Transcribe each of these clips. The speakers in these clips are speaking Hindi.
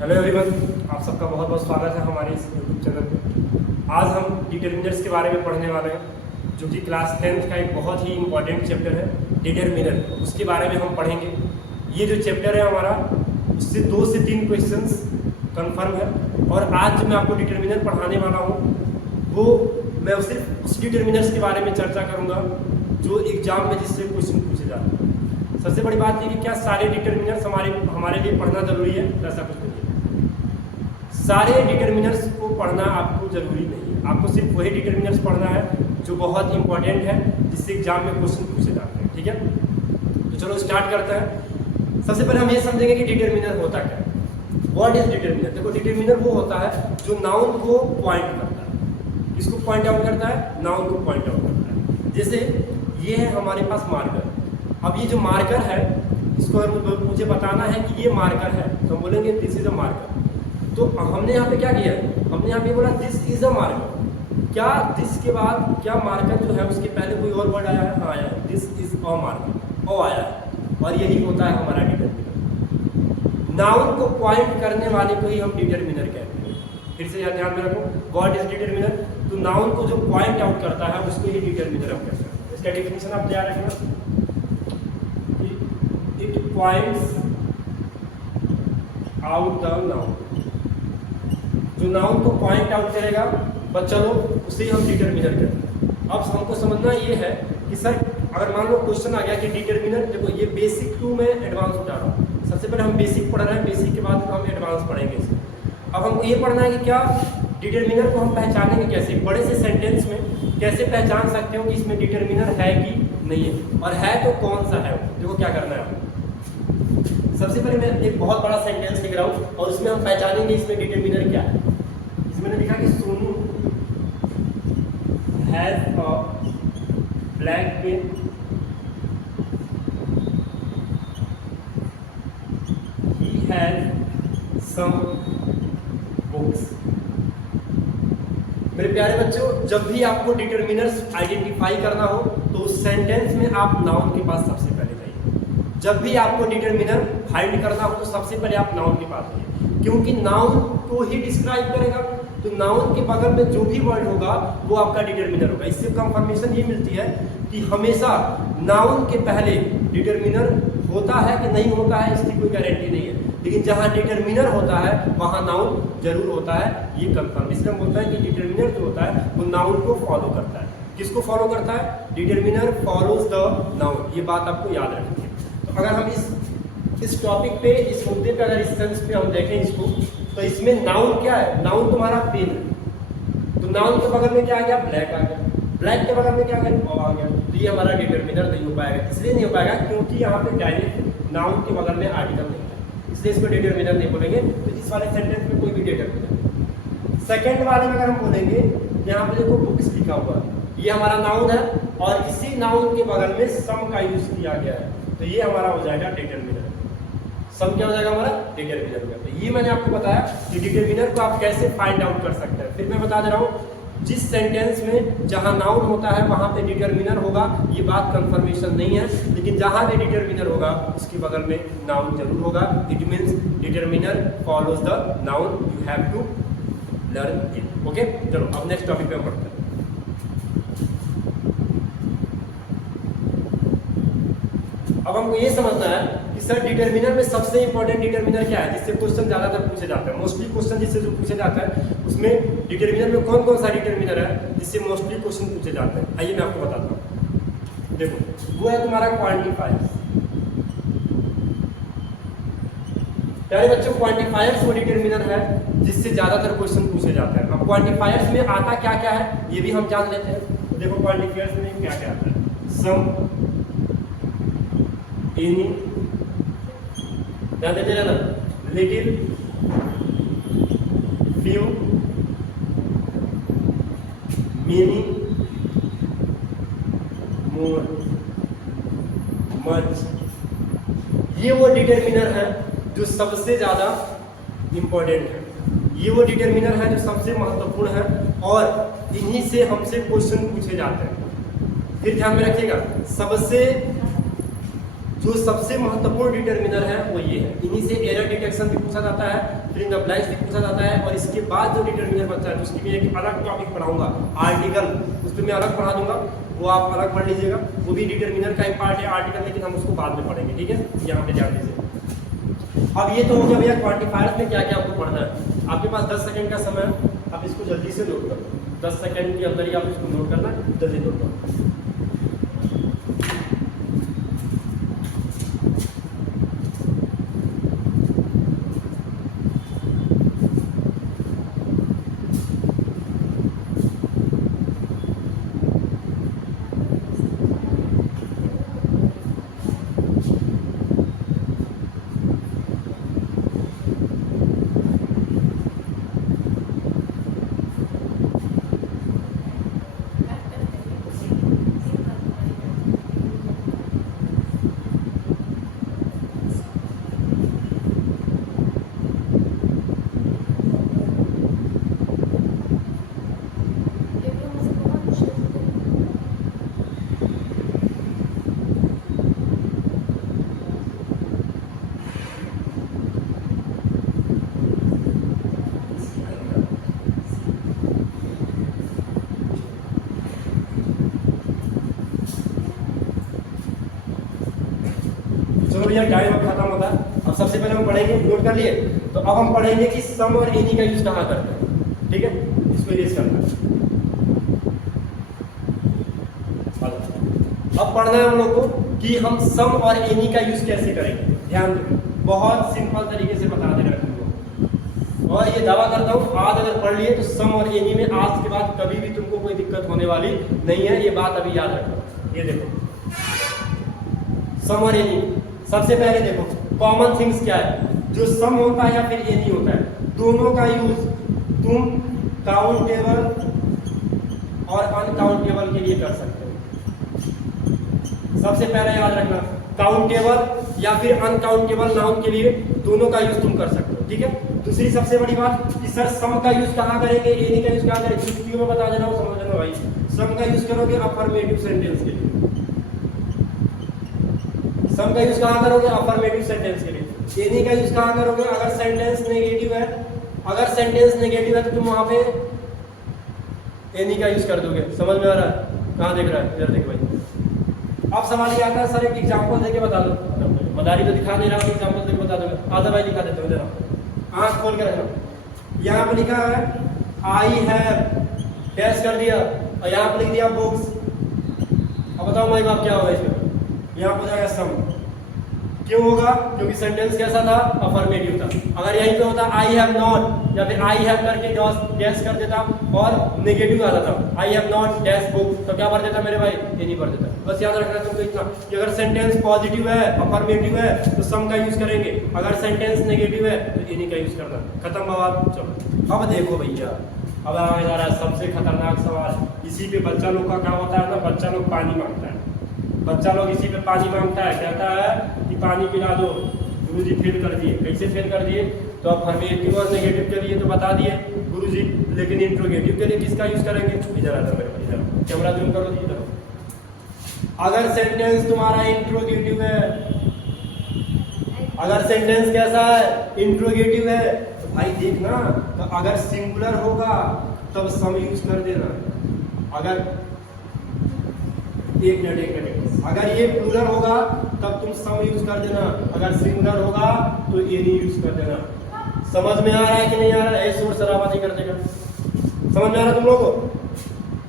हेलो एवरीवन, आप सबका बहुत बहुत स्वागत है हमारे इस यूट्यूब चैनल पे। आज हम डिटरमिनर्स के बारे में पढ़ने वाले हैं, जो कि क्लास 10th का एक बहुत ही इम्पॉर्टेंट चैप्टर है डिटरमिनर। उसके बारे में हम पढ़ेंगे। ये जो चैप्टर है हमारा, उससे 2 से 3 क्वेश्चंस कंफर्म है। और आज जो मैं आपको डिटरमिनर पढ़ाने वाला हूँ, वो मैं सिर्फ उस डिटरमिनर्स के बारे में चर्चा करूँगा जो एग्जाम में जिससे क्वेश्चन पूछे जाते हैं। सबसे बड़ी बात ये कि क्या सारे डिटरमिनर्स हमारे लिए पढ़ना ज़रूरी है? ऐसा कुछ नहीं है। सारे डिटरमिनर्स को पढ़ना आपको ज़रूरी नहीं है। आपको सिर्फ वही डिटरमिनर्स पढ़ना है जो बहुत इंपॉर्टेंट है, जिससे एग्जाम में क्वेश्चन पूछे जाते हैं। ठीक है, तो चलो स्टार्ट करते हैं। सबसे पहले हम ये समझेंगे कि डिटरमिनर होता क्या है। What is determiner? देखो, डिटरमिनर वो होता है जो नाउन को पॉइंट करता है। किसको पॉइंट आउट करता है? नाउन को पॉइंट आउट करता है। जैसे ये है हमारे पास मार्कर। अब ये जो मार्कर है, इसको अगर मुझे बताना है कि ये मार्कर है, तो हम बोलेंगे दिस इज अ मार्कर। तो हमने यहाँ पे क्या किया है? हमने यहाँ पे बोला दिस इज अ मार्कर। क्या दिस के बाद क्या मार्कर जो है उसके पहले कोई और वर्ड आया है? हाँ, आया है। दिस इज अ मार्कर, ओ आया है। और यही होता है हमारा डिटरमिनर। नाउन को पॉइंट करने वाले को ही हम डिटरमिनर कहते हैं। फिर से यहाँ ध्यान में रखो, व्हाट इज डिटरमिनर? तो नाउन को जो पॉइंट आउट करता है उसको ही डिटरमिनर हम कहते हैं। इसका डेफिनेशन आप तैयार रखना। It points out the noun. जो नाउन को पॉइंट आउट करेगा, बस चलो उसे हम डिटरमिनर कहते हैं। अब हमको समझना ये है कि सर, अगर मान लो क्वेश्चन आ गया कि डिटरमिनर, देखो ये बेसिक टू में एडवांस उठा रहा हूँ। सबसे पहले हम बेसिक पढ़ रहे हैं, बेसिक के बाद हम एडवांस पढ़ेंगे इसे। अब हमको ये पढ़ना है कि क्या डिटरमिनर को हम पहचानेंगे कैसे, बड़े से सेंटेंस में कैसे पहचान सकते हो कि इसमें डिटरमिनर है कि नहीं है, और है तो कौन सा है। देखो क्या करना है। सबसे पहले मैं एक बहुत बड़ा सेंटेंस लिख रहा हूँ और उसमें हम पहचानेंगे इसमें डिटरमिनर क्या है। इसमें मैंने लिखा कि Sonu has a black pen, he has some books. मेरे प्यारे बच्चों, जब भी आपको डिटरमिनर्स आइडेंटिफाई करना हो तो उस सेंटेंस में आप नाउन के पास सबसे पहले जाइए। जब भी आपको डिटरमिनर फाइंड करना हो तो सबसे पहले आप नाउन के पास जाइए, क्योंकि नाउन को ही डिस्क्राइब करेगा। तो नाउन के बगल में जो भी वर्ड होगा वो आपका डिटरमिनर होगा। इससे कंफर्मेशन ये मिलती है कि हमेशा नाउन के पहले डिटरमिनर होता है कि नहीं होता है, इसकी कोई गारंटी नहीं है। लेकिन जहाँ डिटरमिनर होता है वहाँ नाउन जरूर होता है, ये कंफर्म। इसलिए हम बोलते हैं कि डिटरमिनर जो होता है वो नाउन को फॉलो करता है। किसको फॉलो करता है? Determiner follows the noun. ये बात आपको याद रखनी है। तो अगर हम इस टॉपिक पे, इस मुद्दे पे, अगर इस सेंस पे हम देखें इसको, तो इसमें नाउन क्या है? नाउन तुम्हारा पेन है। तो नाउन के बगल में क्या आ गया? ब्लैक आ गया। ब्लैक के बगल में क्या आ गया? आ गया। तो ये हमारा डिटरमिनर नहीं हो पाएगा। इसलिए नहीं हो पाएगा क्योंकि यहाँ पे डायरेक्ट नाउन के बगल में आर्टिकल नहीं है, इसलिए इसको डिटरमिनर नहीं बोलेंगे। तो इस वाले सेंटेंस में कोई भी डिटरमिनर। सेकेंड वाले में अगर हम बोलेंगे, यहाँ पे देखो बुक्स लिखा हुआ है, ये हमारा नाउन है और इसी नाउन के बगल में सम का यूज किया गया है, तो ये हमारा हो जाएगा डिटरमिनर। सम क्या हो जाएगा? हमारा डिटरमिनर हो जाएगा। ये मैंने आपको बताया कि डिटरमिनर को आप कैसे फाइंड आउट कर सकते हैं। फिर मैं बता दे रहा हूँ, जिस सेंटेंस में जहाँ नाउन होता है वहाँ पे डिटरमिनर होगा, ये बात कंफर्मेशन नहीं है। लेकिन जहाँ भी डिटरमिनर होगा उसके बगल में नाउन जरूर होगा। It means determiner follows the noun. You have to learn it. Okay, चलो अब नेक्स्ट टॉपिक पे हम पढ़ते हैं। अब हमको ये समझना है कि सर डिटरमिनर में सबसे इंपॉर्टेंट डिटरमिनर क्या है, जिससे क्वेश्चन ज्यादातर पूछे जाते हैं। मोस्टली क्वेश्चन जिससे जो पूछे जाता है उसमें डिटरमिनर में कौन कौन सा डिटरमिनर है जिससे मोस्टली क्वेश्चन पूछे जाते हैं। आइए मैं आपको बताता हूँ। देखो, वो है तुम्हारा क्वांटिफायर्स। प्यारे बच्चों, क्वांटिफायर्स वो डिटरमिनर है जिससे ज्यादातर क्वेश्चन पूछे जाते हैं। अब क्वांटिफायर्स में आता क्या क्या है ये भी हम जान लेते हैं। तो देखो क्वांटिफायर्स में क्या क्या आता है। सम, एनी, ध्यान देते रहना, लिटिल, फ्यू, मेनी, मोर, मच। ये वो डिटरमिनर है जो सबसे ज्यादा इंपॉर्टेंट है। ये वो डिटरमिनर है जो सबसे महत्वपूर्ण है और इन्हीं से हमसे क्वेश्चन पूछे जाते हैं। फिर ध्यान में रखिएगा, सबसे जो सबसे महत्वपूर्ण डिटर्मिनर है वो ये है। इन्हीं से एरर डिटेक्शन भी पूछा जाता है, फिर इन द ब्लैंक्स भी पूछा जाता है, और इसके बाद जो डिटर्मिनर बचता है उसकी मैं एक अलग टॉपिक पढ़ाऊंगा, आर्टिकल, उस पर मैं अलग पढ़ा दूंगा, वो आप अलग पढ़ लीजिएगा। वो भी डिटर्मिनर का एक पार्ट है आर्टिकल, लेकिन हम उसको बाद में पढ़ेंगे, ठीक है, यहाँ पे ध्यान दीजिए। अब ये तो हो गया भैया क्वांटिफायर्स में क्या क्या आपको पढ़ना है। आपके पास 10 सेकंड का समय है, आप इसको जल्दी से नोट करो, 10 सेकंड के अंदर ही आप इसको नोट करना, जल्दी नोट करो। भैया टाइम अब खत्म होता है। अब सबसे पहले हम पढ़ेंगे, नोट कर लिए, तो अब हम पढ़ेंगे कि सम और एनी का यूज कहाँ करते हैं, ठीक है, इसको इरेज करना है। अब पढ़ना है हम लोग को कि हम सम और एनी का यूज कैसे करेंगे। ध्यान दो, बहुत सिंपल तरीके से बता दे रहा हूँ तुमको, और ये दावा करता हूँ आज अगर पढ़ लिए तो सम और एनी में आज के बाद कभी भी तुमको कोई दिक्कत होने वाली नहीं है, ये बात अभी याद रखो। ये देखो सम और एनी, सबसे पहले देखो कॉमन थिंग्स क्या है, जो सम होता है या फिर एनी होता है, दोनों का यूज तुम काउंटेबल और अनकाउंटेबल के लिए कर सकते हो। सबसे पहले याद रखना, काउंटेबल या फिर अनकाउंटेबल नाउन के लिए दोनों का यूज तुम कर सकते हो, ठीक है। दूसरी सबसे बड़ी बात कि सर सम का यूज कहाँ करेंगे, एनी का यूज कहाँ करेंगे, क्यों मैं बता दे रहा हूँ, समझ लो भाई। सम का यूज करोगे अफर्मेटिव सेंटेंस के लिए, सम का यूज कहाँ करोगे अफर्मेटिव सेंटेंस के लिए। एनी का यूज कहाँ करोगे अगर सेंटेंस नेगेटिव है, अगर सेंटेंस नेगेटिव है तो तुम वहां पे एनी का यूज कर दोगे। समझ में आ रहा है, कहाँ देख रहा है, इधर देख भाई। अब सवाल ये आता है सर एक एग्जांपल देके बता दो, मदारी तो दिखा दे रहा हूँ, एग्जांपल देके बता दोगे। आधा भाई दिखा देते हो, इधर आंख खोल के रखना। यहाँ पे लिखा है आई हैव डैश कर दिया, और यहाँ पे लिख दिया बुक्स। अब बताओ भाई बाप क्या होगा इसमें, यहाँ पर जाएगा सम। क्यों होगा, क्योंकि सेंटेंस कैसा था, अफर्मेटिव था। अगर यहीं पे होता आई हैव नॉट या फिर आई हैव करके डैश कर देता और नेगेटिव आता था I have not dash book, तो क्या भर देता मेरे भाई, एनी भर देता। बस याद रखना तुमको इतना कि अगर सेंटेंस पॉजिटिव है अफर्मेटिव है तो सम का यूज करेंगे, अगर सेंटेंस नेगेटिव है तो एनी का यूज करना। खत्म बात। चलो अब देखो भैया, अब आ जा रहा है सबसे खतरनाक सवाल। इसी पे बच्चा लोग का क्या होता है ना, बच्चा लोग पानी मांगता है, बच्चा लोग इसी पे पानी मांगता है, कहता है कि पानी पिला दो। गुरुजी फेल कर दिए, कैसे फेल कर दिए, तो अब अफर्मेटिव और नेगेटिव के लिए तो बता दिए गुरुजी, लेकिन इंट्रोगेटिव के लिए किसका यूज करेंगे। इधर आता मेरे पास, इधर कैमरा जूम करो, इधर। अगर सेंटेंस तुम्हारा इंट्रोगेटिव है, अगर सेंटेंस कैसा है, इंट्रोगेटिव है, तो भाई देखना, तो अगर सिंगुलर होगा तब सम यूज कर देना। अगर एक मिनट, अगर ये प्लूरल होगा तब तुम सम यूज कर देना, अगर सिंगुलर होगा तो एनी यूज कर देना। समझ में आ रहा है कि नहीं आ रहा है, शोर शराबा नहीं कर देगा। समझ में आ रहा है तुम लोगों को।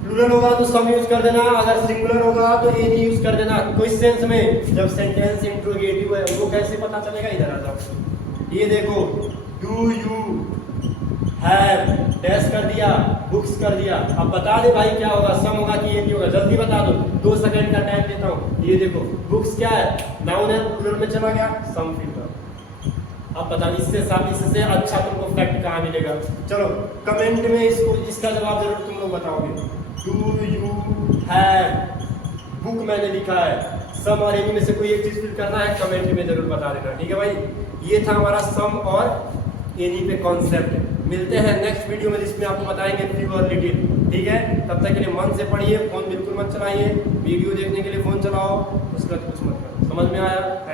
प्लूरल होगा तो सम यूज कर देना, अगर सिंगुलर होगा तो एनी यूज कर देना। कोई सेंस में जब सेंटेंस इंट्रोगेटिव है वो कैसे पता चलेगा, इधर आ जाओ। ये देखो, डू यू हैव डैश कर दिया, बुक्स कर दिया। अब बता दे भाई क्या होगा, सम होगा कि एनी होगा, जल्दी बता दो, 2 सेकंड का टाइम देता हूँ। ये देखो बुक्स क्या है, नाउन है, प्लूरल में चला गया, सम फिर कर। अब बता, इससे अच्छा तुमको फैक्ट कहाँ मिलेगा। चलो कमेंट में इसको, इसका जवाब जरूर तुम लोग बताओगे। डू यू हैव बुक मैंने लिखा है, सम और एनी में से कोई एक चीज फिल करना है, कमेंट में जरूर बता देना, ठीक है भाई। ये था हमारा सम और एनी पे कॉन्सेप्ट। मिलते हैं नेक्स्ट वीडियो में जिसमें आपको बताएंगे फ्यू और लिटिल, ठीक है। तब तक के लिए मन से पढ़िए, फोन बिल्कुल मत चलाइए, वीडियो देखने के लिए फोन चलाओ, उसके बाद कुछ मत करो। समझ में आया?